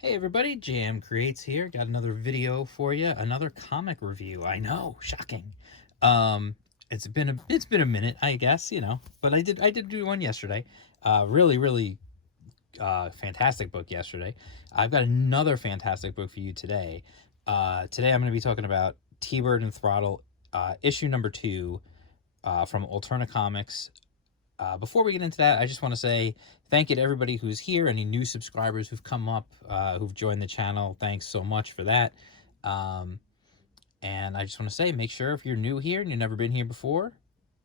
Hey everybody, Jam Creates here. Got another video for you, another comic review. I know, shocking. Um, it's been a minute, I guess, but I did do one yesterday. Really fantastic book yesterday. I've got another fantastic book for you today. Today I'm going to be talking about T-Bird and Throttle, issue number 2, from Alterna Comics. Before we get into that, I just want to say thank you to everybody who's here, any new subscribers who've come up, who've joined the channel. Thanks so much for that. Um, and I just want to say, make sure if you're new here and you've never been here before,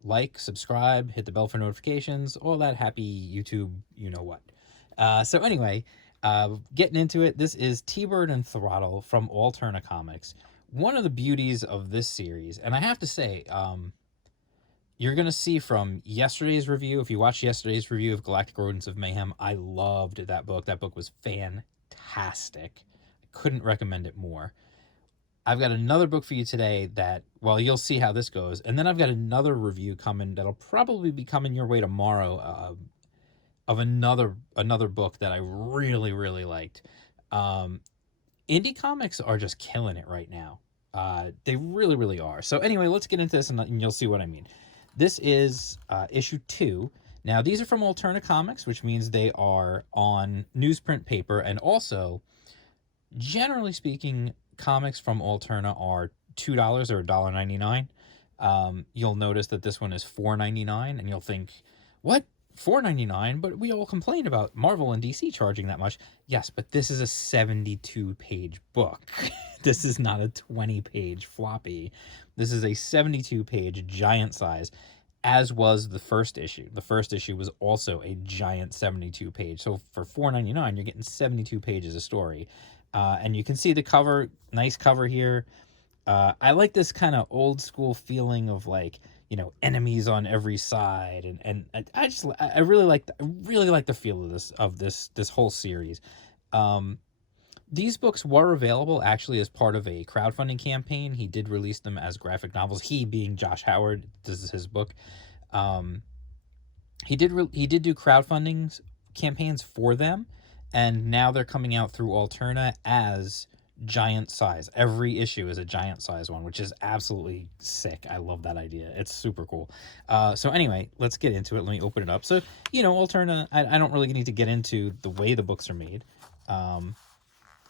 like, subscribe, hit the bell for notifications, all that happy YouTube, you know what. So anyway, getting into it, this is T-Bird and Throttle from Alterna Comics. One of the beauties of this series, and I have to say, you're going to see from yesterday's review, if you watched yesterday's review of Galactic Rodents of Mayhem, I loved that book. That book was fantastic. I couldn't recommend it more. I've got another book for you today that, well, you'll see how this goes. And then I've got another review coming that'll probably be coming your way tomorrow, of another book that I really, really liked. Indie comics are just killing it right now. They really, really are. So anyway, let's get into this and you'll see what I mean. This is issue 2. Now, these are from Alterna Comics, which means they are on newsprint paper. And also, generally speaking, comics from Alterna are $2 or $1.99. You'll notice that this one is $4.99, and you'll think, what? $4.99? But we all complain about Marvel and DC charging that much. Yes, but this is a 72-page book. This is not a 20-page floppy. This is a 72-page giant size, as was the first issue. The first issue was also a giant 72-page. So for $4.99, you're getting 72 pages of story. And you can see the cover, nice cover here. I like this kind of old school feeling of, like, enemies on every side, and I really like the feel of this whole series. These books were available actually as part of a crowdfunding campaign. He did release them as graphic novels. He being Josh Howard, this is his book. He did do crowdfunding campaigns for them, and now they're coming out through Alterna as giant size. Every issue is a giant size one, which is absolutely sick. I love that idea. It's super cool. So anyway, let's get into it. Let me open it up. So, Alterna, I don't really need to get into the way the books are made,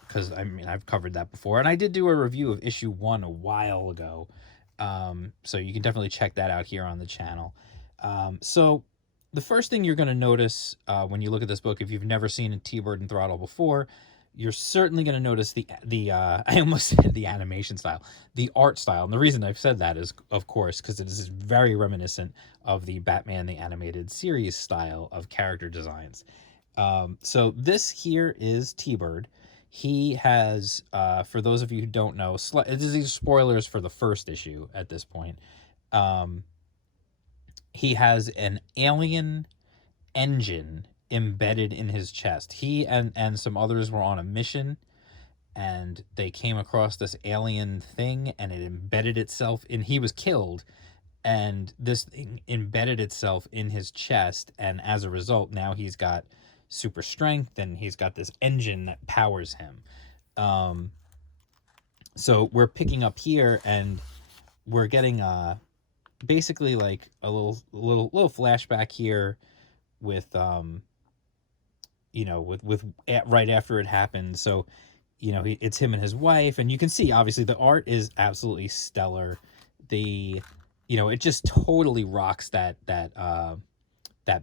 because I've covered that before, and I did do a review of issue 1 a while ago. So you can definitely check that out here on the channel. So the first thing you're going to notice when you look at this book, if you've never seen a T-Bird and Throttle before, you're certainly going to notice the I almost said the animation style, the art style. And the reason I've said that is, of course, because it is very reminiscent of the Batman the Animated Series style of character designs. So this here is T-Bird. He has, for those of you who don't know, these are spoilers for the first issue at this point. He has an alien engine embedded in his chest. He and some others were on a mission, and they came across this alien thing, and it embedded itself in, he was killed, and this thing embedded itself in his chest, and as a result, now he's got super strength, and he's got this engine that powers him. So we're picking up here, and we're getting basically like a little flashback here with with right after it happened. So it's him and his wife, and you can see obviously the art is absolutely stellar. It just totally rocks that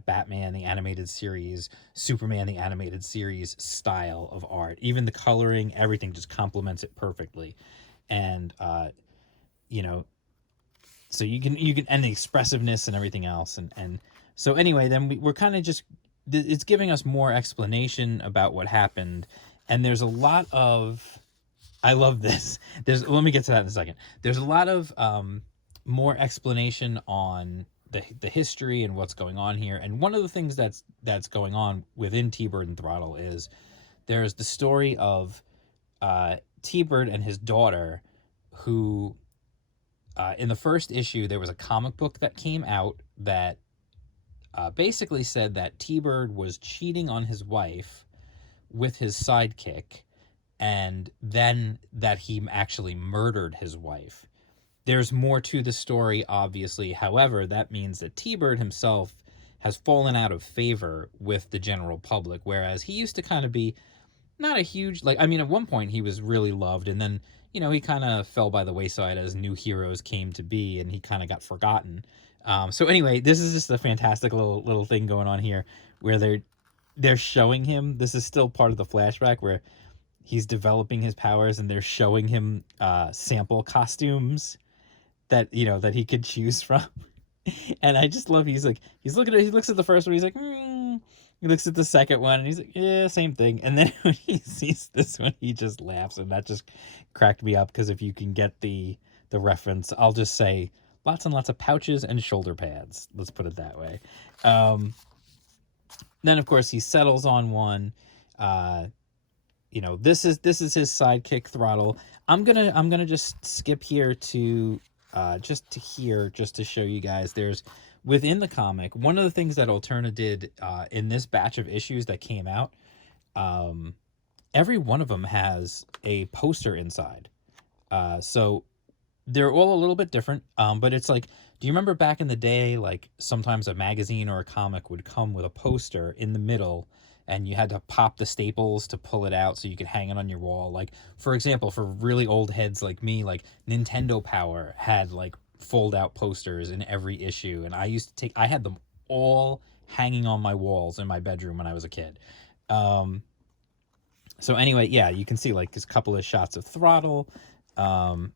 Batman the Animated Series, Superman the Animated Series style of art. Even the coloring, everything just complements it perfectly. And so you can, and the expressiveness and everything else. And so anyway, then we're kind of just, it's giving us more explanation about what happened. And there's a lot of, I love this. Let me get to that in a second. There's a lot of more explanation on the history and what's going on here. And one of the things that's going on within T-Bird and Throttle is there's the story of T-Bird and his daughter, who in the first issue, there was a comic book that came out that basically said that T-Bird was cheating on his wife with his sidekick, and then that he actually murdered his wife. There's more to the story, obviously. However, that means that T-Bird himself has fallen out of favor with the general public, whereas he used to kind of be not a huge, like, I mean, at one point he was really loved, and then, he kind of fell by the wayside as new heroes came to be, and he kind of got forgotten. So anyway, this is just a fantastic little thing going on here, where they're showing him. This is still part of the flashback where he's developing his powers, and they're showing him sample costumes that that he could choose from. And I just love, he looks at the first one, he's like, he looks at the second one, and he's like, yeah, same thing. And then when he sees this one, he just laughs, and that just cracked me up, because if you can get the reference, I'll just say lots and lots of pouches and shoulder pads. Let's put it that way. Then of course he settles on one. This is his sidekick, Throttle. I'm gonna just skip here to just to show you guys. There's, within the comic, one of the things that Alterna did in this batch of issues that came out, every one of them has a poster inside. So they're all a little bit different, but it's like, do you remember back in the day, like sometimes a magazine or a comic would come with a poster in the middle, and you had to pop the staples to pull it out so you could hang it on your wall? Like, for example, for really old heads like me, like Nintendo Power had like fold out posters in every issue, and I had them all hanging on my walls in my bedroom when I was a kid. So anyway, yeah, you can see like this couple of shots of Throttle, and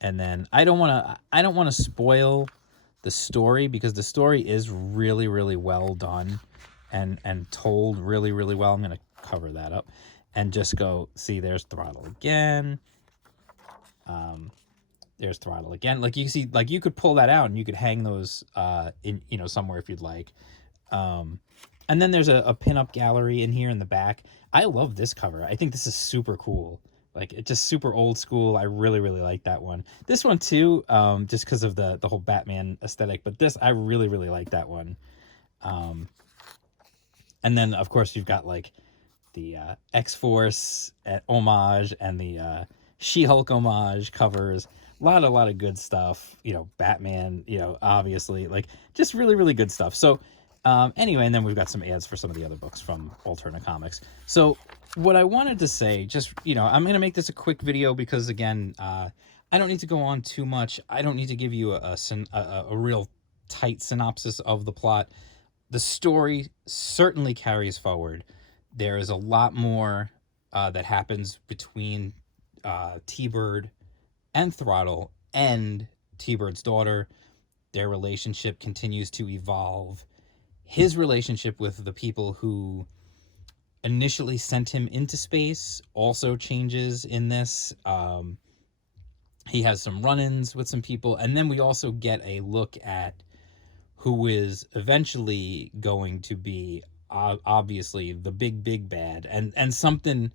then I don't want to spoil the story, because the story is really, really well done and told really, really well. I'm going to cover that up and just go, see, there's Throttle again. There's Throttle again. Like, you see, like, you could pull that out and you could hang those in, somewhere if you'd like. And then there's a pinup gallery in here in the back. I love this cover. I think this is super cool. Like, it's just super old school. I really, really like that one. This one too, just because of the whole Batman aesthetic. But this, I really, really like that one. And then, of course, you've got like the X-Force homage and the She-Hulk homage covers. A lot of good stuff. Batman, obviously, like, just really, really good stuff. So anyway, and then we've got some ads for some of the other books from Alterna Comics. So what I wanted to say, just, I'm going to make this a quick video because, again, I don't need to go on too much. I don't need to give you a real tight synopsis of the plot. The story certainly carries forward. There is a lot more that happens between T-Bird and Throttle and T-Bird's daughter. Their relationship continues to evolve. His relationship with the people who initially sent him into space also changes in this. He has some run-ins with some people, and then we also get a look at who is eventually going to be obviously the big bad, and something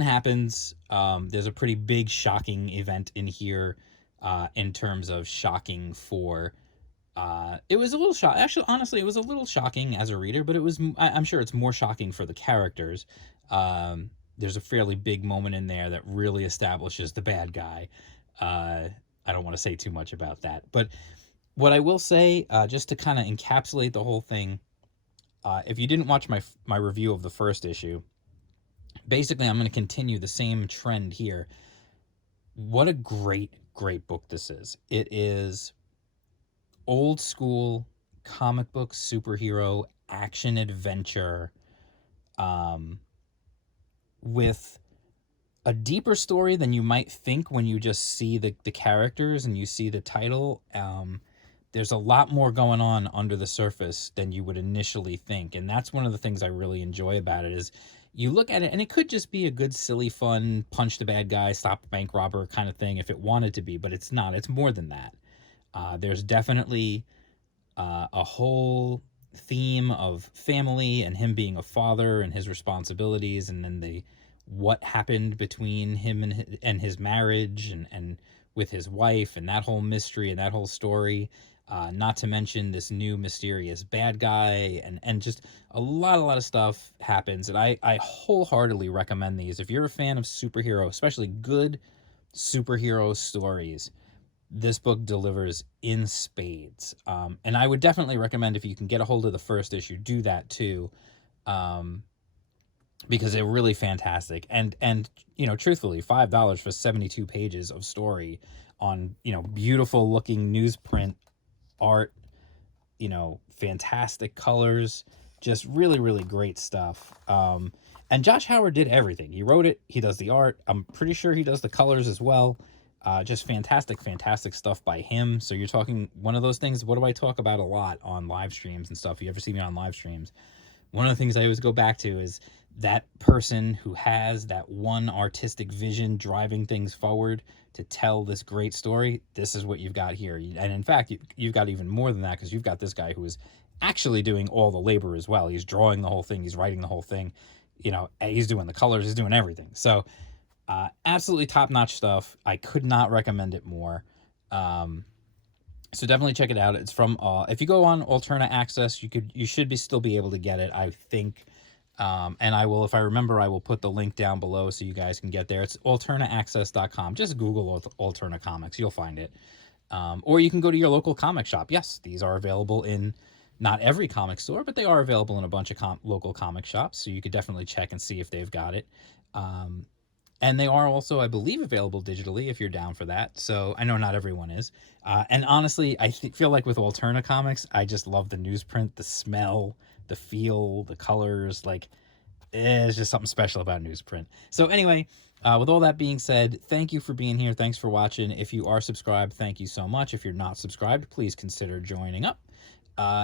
happens. There's a pretty big shocking event in here, in terms of shocking for it was a little actually, honestly, it was a little shocking as a reader, but I'm sure it's more shocking for the characters. There's a fairly big moment in there that really establishes the bad guy. I don't want to say too much about that, but what I will say, just to kind of encapsulate the whole thing, if you didn't watch my review of the first issue, basically I'm going to continue the same trend here. What a great book this is. It is old school comic book superhero action adventure, with a deeper story than you might think when you just see the characters and you see the title. There's a lot more going on under the surface than you would initially think, and that's one of the things I really enjoy about it. Is you look at it and it could just be a good, silly, fun punch the bad guy, stop the bank robber kind of thing if it wanted to be, but it's not. It's more than that. There's definitely a whole theme of family and him being a father and his responsibilities, and then what happened between him and his marriage and with his wife, and that whole mystery and that whole story. Not to mention this new mysterious bad guy, and just a lot of stuff happens. And I wholeheartedly recommend these. If you're a fan of superhero, especially good superhero stories, this book delivers in spades. And I would definitely recommend, if you can get a hold of the first issue, do that too. Um, because they're really fantastic. And truthfully, $5 for 72 pages of story on, beautiful looking newsprint art, fantastic colors, just really great stuff. And Josh Howard did everything. He wrote it, he does the art, I'm pretty sure he does the colors as well. Just fantastic stuff by him. So you're talking one of those things, what do I talk about a lot on live streams and stuff? You ever see me on live streams, one of the things I always go back to is that person who has that one artistic vision driving things forward to tell this great story. This is what you've got here. And in fact, you've got even more than that, because you've got this guy who is actually doing all the labor as well. He's drawing the whole thing, he's writing the whole thing, he's doing the colors, he's doing everything. So absolutely top-notch stuff. I could not recommend it more. So definitely check it out. It's from if you go on Alterna Access, you should still be able to get it, I think. And I will, if I remember, I will put the link down below so you guys can get there. It's alternaaccess.com. Just Google Alterna Comics, you'll find it. Or you can go to your local comic shop. Yes, these are available in not every comic store, but they are available in a bunch of local comic shops. So you could definitely check and see if they've got it. And they are also, I believe, available digitally if you're down for that. So I know not everyone is. And honestly, I feel like with Alterna Comics, I just love the newsprint, the smell, the feel, the colors. Like, it's just something special about newsprint. So anyway, with all that being said, thank you for being here. Thanks for watching. If you are subscribed, thank you so much. If you're not subscribed, please consider joining up.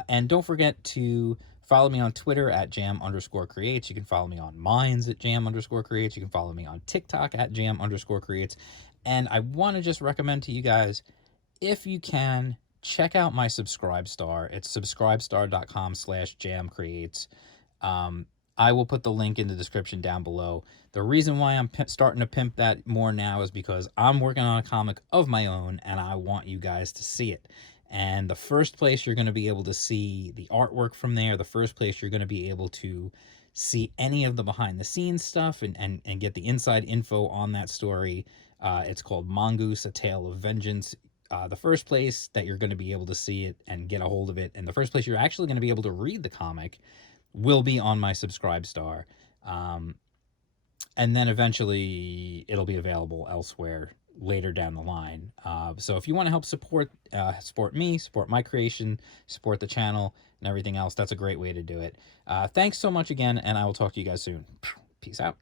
And don't forget to follow me on Twitter at jam_creates. You can follow me on Minds at jam_creates. You can follow me on TikTok at jam_creates. And I want to just recommend to you guys, if you can, check out my Subscribestar. It's subscribestar.com/jamcreates. I will put the link in the description down below. The reason why I'm starting to pimp that more now is because I'm working on a comic of my own, and I want you guys to see it. And the first place you're going to be able to see the artwork from there, the first place you're going to be able to see any of the behind the scenes stuff and get the inside info on that story, it's called Mongoose, A Tale of Vengeance. The first place that you're going to be able to see it and get a hold of it, and the first place you're actually going to be able to read the comic, will be on my Subscribestar. And then eventually it'll be available elsewhere later down the line. So if you want to help support me, support my creation, support the channel and everything else, that's a great way to do it. Thanks so much again, and I will talk to you guys soon. Peace out.